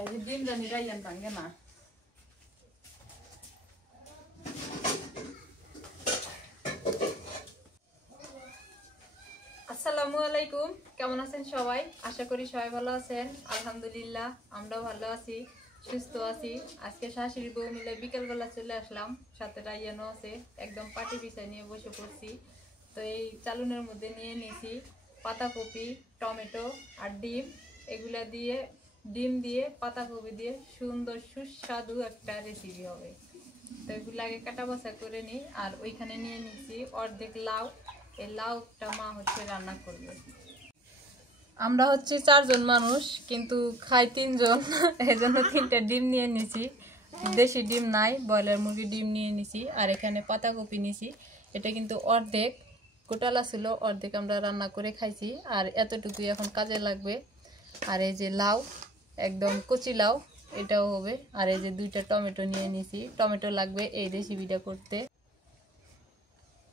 এই যে ডিম জানি রাইয়ান ভাঙে না। আসসালামু আলাইকুম, কেমন আছেন সবাই? আশা করি সবাই ভালো আছেন। আলহামদুলিল্লাহ আমরাও ভালো আছি, সুস্থ আছি। আজকে শাশুড়ি বউ মিলে বিকেলবেলা চলে আসলাম, সাথে রাইয়ানও আছে। একদম পাটি বিছাই নিয়ে বসে পড়ছি। তো এই চালুনের মধ্যে নিয়ে নিয়েছি পাতাকপি, টমেটো আর ডিম। এগুলা দিয়ে ডিম দিয়ে পাতাকপি দিয়ে সুন্দর সুস্বাদু একটা রেসিপি হবে। তো এগুলো আগে কাটা বাছা করে নিই। আর ওইখানে নিয়ে নিচ্ছি অর্ধেক লাউ। এই লাউটা মা হচ্ছে রান্না করবে। আমরা হচ্ছে 4 জন মানুষ, কিন্তু খাই 3 জন। এই জন্য 3টা ডিম নিয়ে নিছি। দেশি ডিম নাই, ব্রয়লার মুরগির ডিম নিয়ে নিছি। আর এখানে পাতাকপি নিছি। এটা কিন্তু অর্ধেক গোটালা ছিল, অর্ধেক আমরা রান্না করে খাইছি। আর এতটুকুই এখন কাজে লাগবে। আর এই যে লাউ, একদম কচি লাউ, এটাও হবে। আর এই যে 2টা টমেটো নিয়ে নিছি, টমেটো লাগবে এই রেসিপিটা করতে।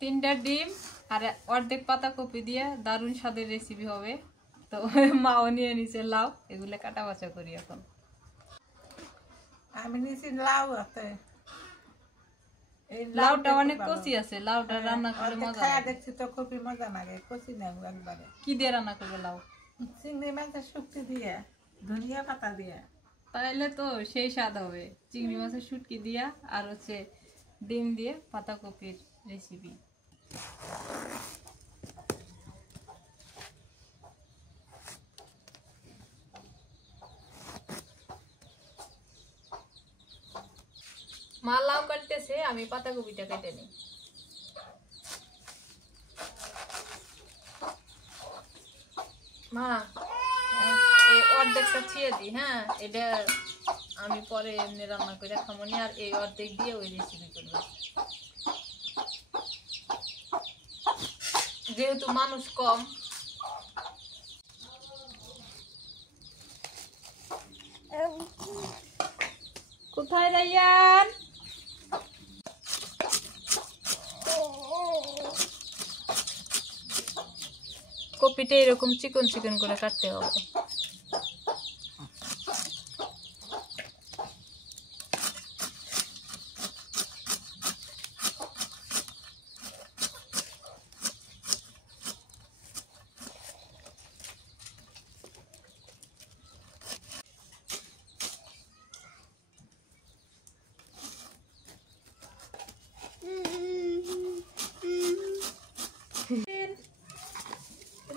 3টা ডিম আর অর্ধেক পাতাকপি দিয়ে দারুণ স্বাদের রেসিপি হবে। তো মাও নিয়ে নিছে লাউ, এগুলো কাটা বাছা করি এখন। আমি নিছি লাউ আছে, এই লাউটা অনেক কচি আছে, লাউটা রান্না করলে মজা খায়া লাগে। দেখছি তো খুবই মজা লাগে। কচি নেব একবারে। কি দিয়ে রান্না করবে লাউ? চিংড়ি মাছের শুটকি দিয়ে, ধনিয়া পাতা দিয়ে। তাইলে তো সেই স্বাদ হবে। চিংড়ি মাছের শুটকি দিয়া আর হচ্ছে ডিম দিয়ে পাতাকপির রেসিপি। মা লাউ কাটতেছে, আমি পাতাকপিটা কেটে নিই। মা এই অর্ধেকটা ছিঁড়ে দিই, হ্যাঁ? এটা আমি পরে এমনি রান্না করে খামনি। আর এই অর্ধেক দিয়ে ওই রেসিপি করবো, যেহেতু মানুষ কম। কোথায় রাইয়ান? কপিটা এরকম চিকন চিকন করে কাটতে হবে।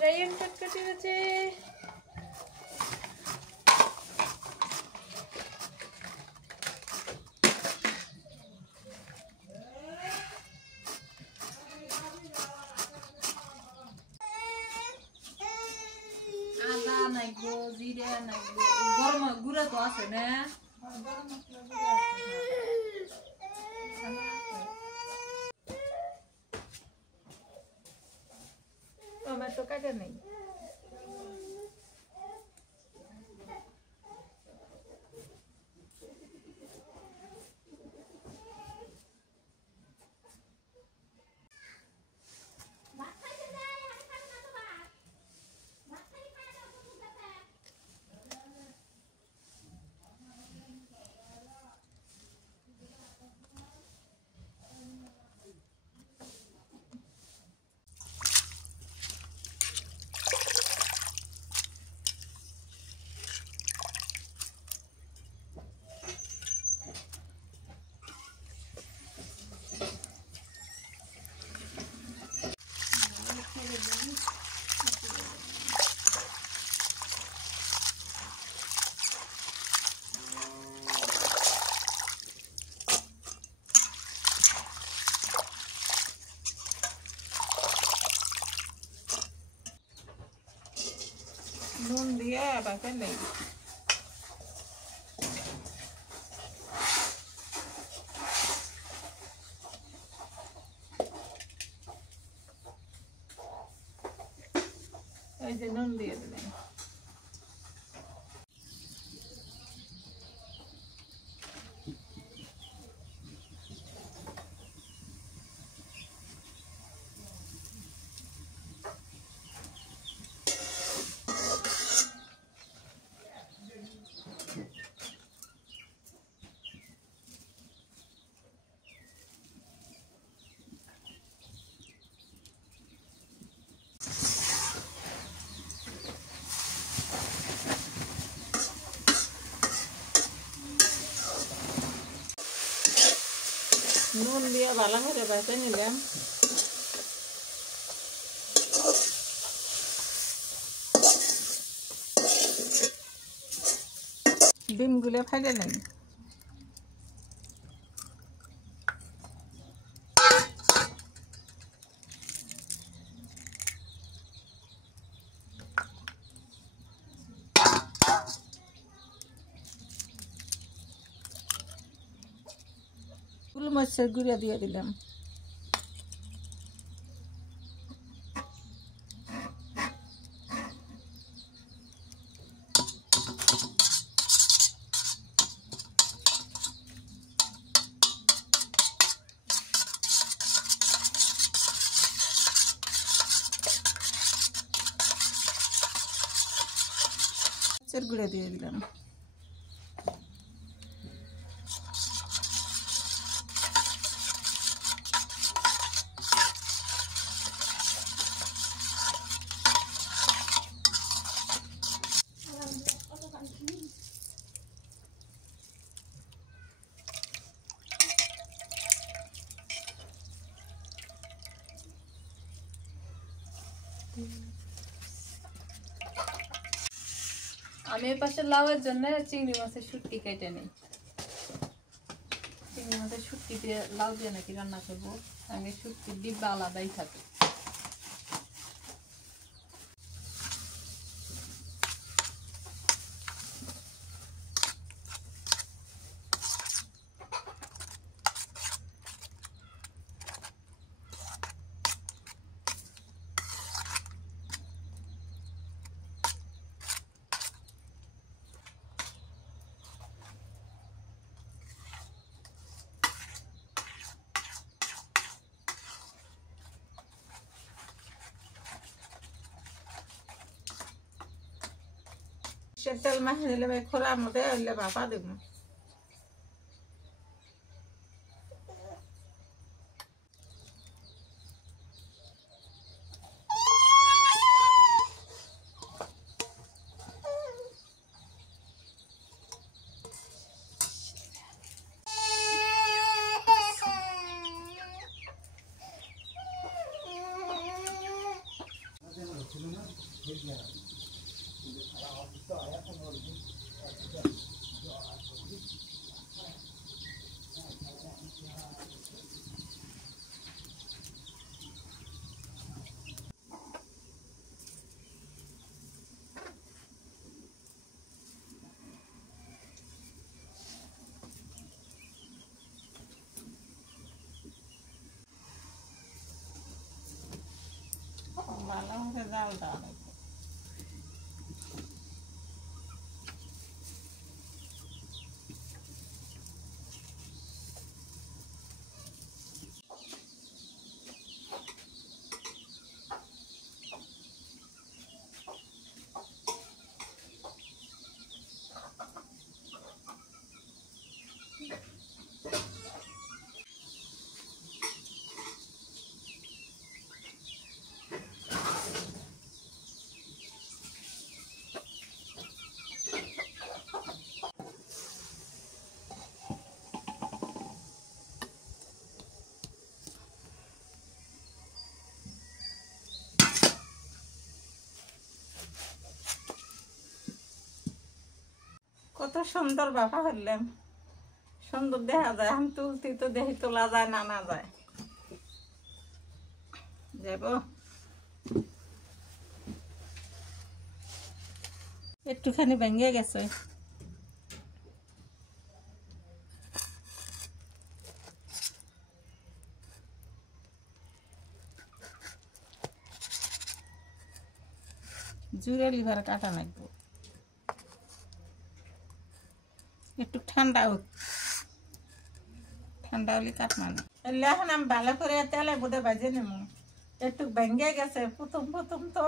রাইয়ান কাটকাটি হচ্ছে। আদা নাইবো, জিরা নাইবো, গরম গুঁড়া তো আছে না? টমেটো কাটে নেই। নুন দিয়ে বাঁচে নেই। এই যে নুন দিয়ে দিলেন। নুন দিয়ে ভালো করে বেঁচে নিলাম। ডিমগুলো ফেলে নেই। গোলমরিচের গুঁড়া দিয়ে দিলাম। গুঁড়া দিয়ে দিলাম। আমি এই পাশে লাউয়ের জন্য চিংড়ি মাছের শুটকি কেটে নিই। চিংড়ি মাছের শুটকি দিয়ে লাউ দিয়ে নাকি রান্না করবো। আমি শুটকির ডিব্বা আলাদাই থাকে। তেল মাখি দিলে খোলার মধ্যে হইলে ভাপা দেব। ভালো করে জাল দেওয়া লাগবে। কত সুন্দর বাপা হইলাম, সুন্দর দেখা যায়। আমি তুলতি তো দেখি তোলা যায় না না যায় যাব। একটুখানি ভেঙে গেছে। জুড়ে লিভার কাটা লাগবে। একটু ঠান্ডা হোক, ঠান্ডা হলে কাট মানে এখন আমি ভালো করে তেলে বোধে বাজে নেব। একটু ভেঙে গেছে প্রথম প্রথম তো,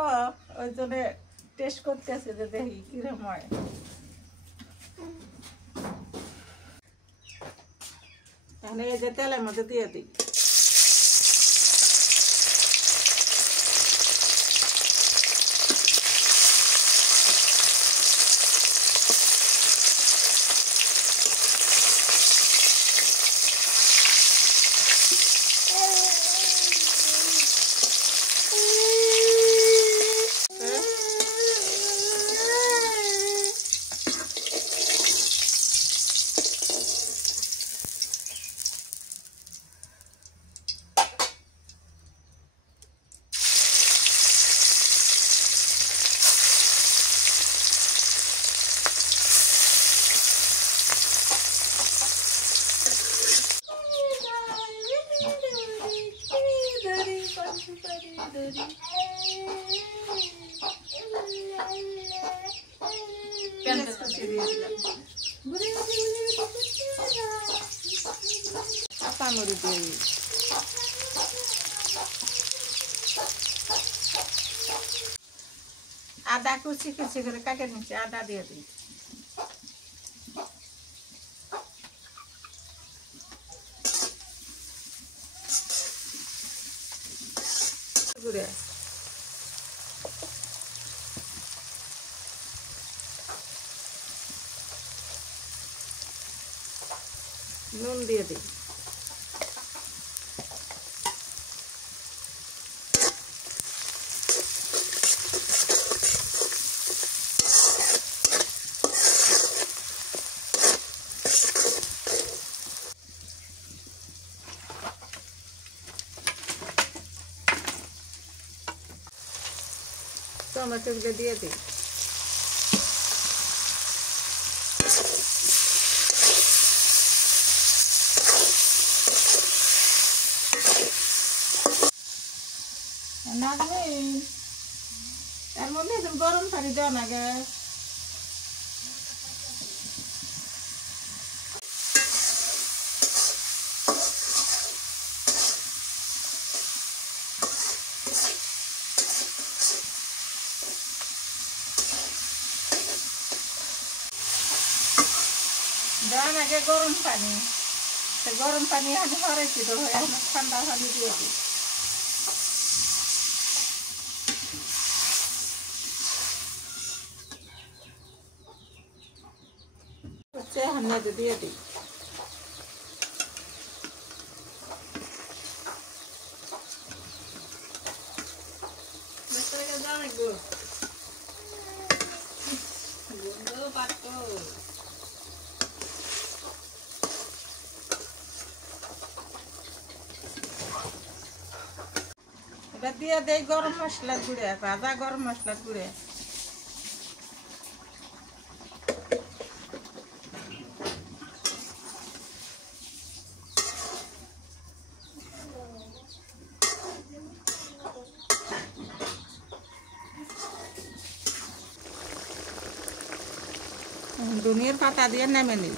ওই জন্য টেস্ট করতেছে যে দেখি কিরম হয়। তাহলে এই যে তেলের মধ্যে দিয়ে দিই। করি পেঁয়াজ কুচি দিয়ে দিলাম, কাঁচামরিচ দিয়ে দিই, আদা কুচি কুচি করে কাটে নিচ্ছি, আদা দিয়ে দিই, গুঁড়ে নুন দিয়ে দিই, টমেটোগুলো দিয়ে দিই, নাজমিন এর মধ্যে একটু গরম পানি দেওয়া না গে, দেওয়া না গে গরম পানি, গরম পানি আমি হরেছি তো ঠান্ডা পানি দিয়ে দিই, হান্নাতে দিয়ে দিই, এবার দিয়ে দেই গরম মশলার গুঁড়ে, ভাজা গরম মশলার গুঁড়ে, ধনিয়ার পাতা দিয়ে নেমে নিই,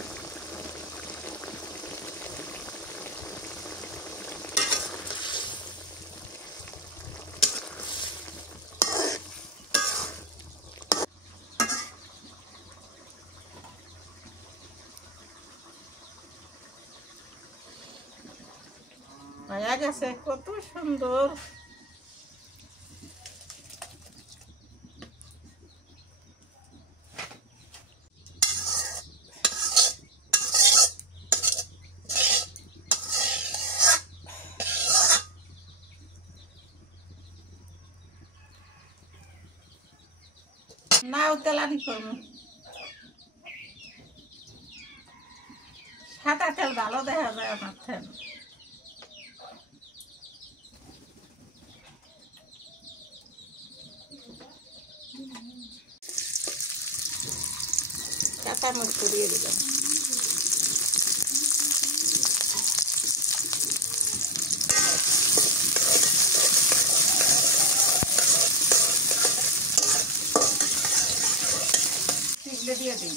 হয়ে গেছে কত সুন্দর, নাও তেলানি করবো, সাদা তেল ভালো দেখা যায় আমার তেল, কাঁচামরিচ দিয়ে দিলাম, এগুলো দিয়ে দিই,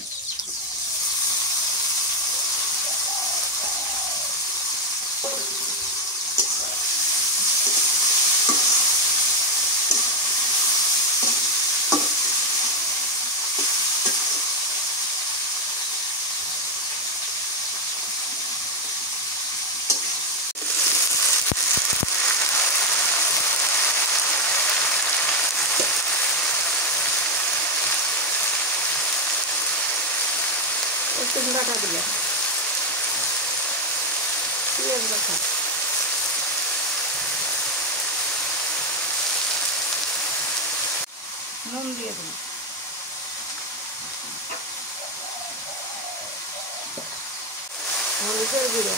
একটু বাটা দিলাম, পেঁয়াজ বাটা, নুন দিয়ে দিই, হলুদের গুঁড়ো,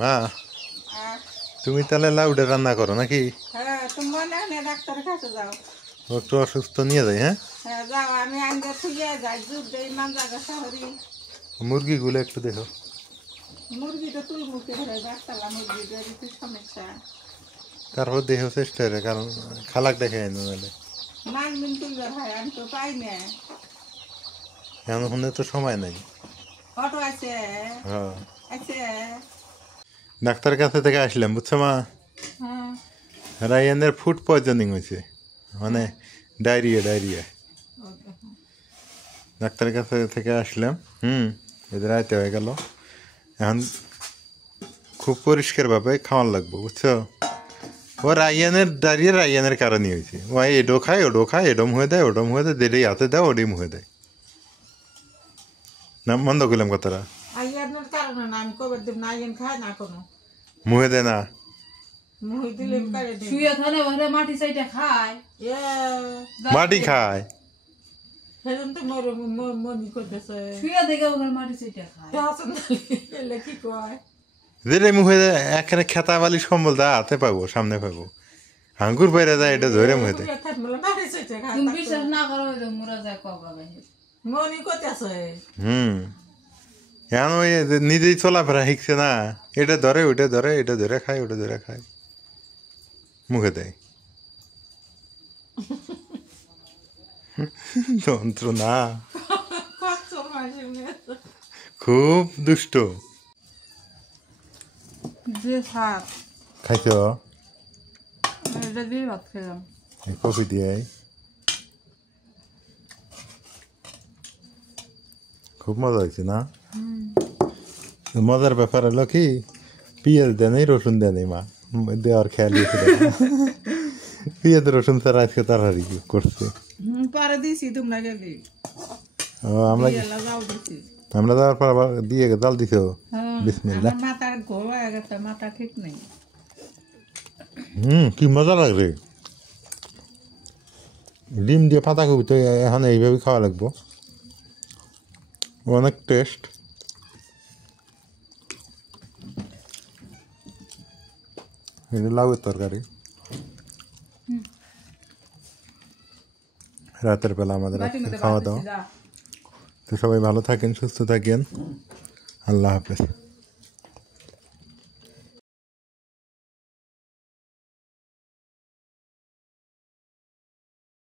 মা আর তুমি তাহলে লাউডে রান্না করো নাকি? হ্যাঁ তুমি মনে হয় ডাক্তারের কাছে যাও। ও একটু অসুস্থ নিয়ে যাই। হ্যাঁ, হ্যাঁ যাও, আমি আনতে থুয়ে যাই, দুধ দেই মানজাগা শহরি। মুরগিগুলো একটু দেখো। মুরগি তো তুল মুখে ধরে ডাক্তারলা মুরগিদের একটু সমস্যা। তারপর দেখো চেষ্টা করে, কারণ খালাক দেখে নাহলে মানবিন তুলবার হয়, আমি তো পাই না। এখন তো সময় নাই। অটো আছে হ্যাঁ, আছে। ডাক্তারের কাছে থেকে আসলাম, বুঝছো মা? হ্যাঁ রায়ানের ফুড পয়জনিং হয়েছে, মানে ডায়রিয়া। ডাক্তারের কাছে থেকে আসলাম। এদের রাইতে হয়ে গেল। এখন খুব পরিষ্কারভাবে খাওয়ান লাগবো, বুঝছো? ও রায়ানের ডায়রিয়া রায়ানের কারণে হয়েছে। ও এডো খায়, এডম হয়ে দেয়, দেড়ে হাতে দেয়, ওডিম হয়ে দেয়। না বন্ধ করলাম কথাটা। আইয়ানোর কারণে না, আমি কবে দিন না আইয়ান খাই না কোনো মুহে দেয় না, মুহি দিলে কারে দিই। শুয়ে থানে ঘরে মাটি চাইটা খায়। মাটি খায়। সেদিন তো মনি করতেছে শুয়ে থেকে ওখানে মাটি চাইটা খায়। এলে কি কয় যেটাই মুহে দেয়, এখানে খেতা বালি সম্বল দা হাতে পাবো, সামনে পাবো। হাঙ্গুর বাইরে যায়, এটা ধরে মুহে দেয়। তুমি বিশ্বাস না করো, ওই যে মোরা যায় কবা বাহির। মনি করতেছে এখন ওই যে নিজেই চলাফেরা শিখছে না, এটা ধরে ওইটা ধরে, এটা ধরে খায়, ওটা ধরে খায়, মুখে দেয়। যন্ত্রণা, খুব দুষ্ট। যে ভাত খাইছ? এটা দিয়ে ভাত খেলাম। কফি দিয়ে খুব মজা হয়েছে না? মজার ব্যাপার হলো কি, পেঁয়াজ দেয় নেই, রসুন দেয় নেই মা, দেওয়ার খেয়াল পেঁয়াজ রসুন ছাড়া আজকে তাড়াতাড়ি করছে। পরে দিছি তোমরা গেলি আমরা যাও দিছি। আমরা যাওয়ার পর আবার দিয়ে জাল দিছো। বিসমিল্লাহ। আমার মাথার ঘোর হয়ে গেছে, মাথা ঠিক নেই। কি মজা লাগবে। ডিম দিয়ে পাতাকপি তো এখন এইভাবে খাওয়া লাগবো, অনেক টেস্ট। এটা লাউয়ের তরকারি। রাতের বেলা আমাদের খাওয়া দাওয়া। তো সবাই ভালো থাকেন, সুস্থ থাকেন। আল্লাহ হাফেজ।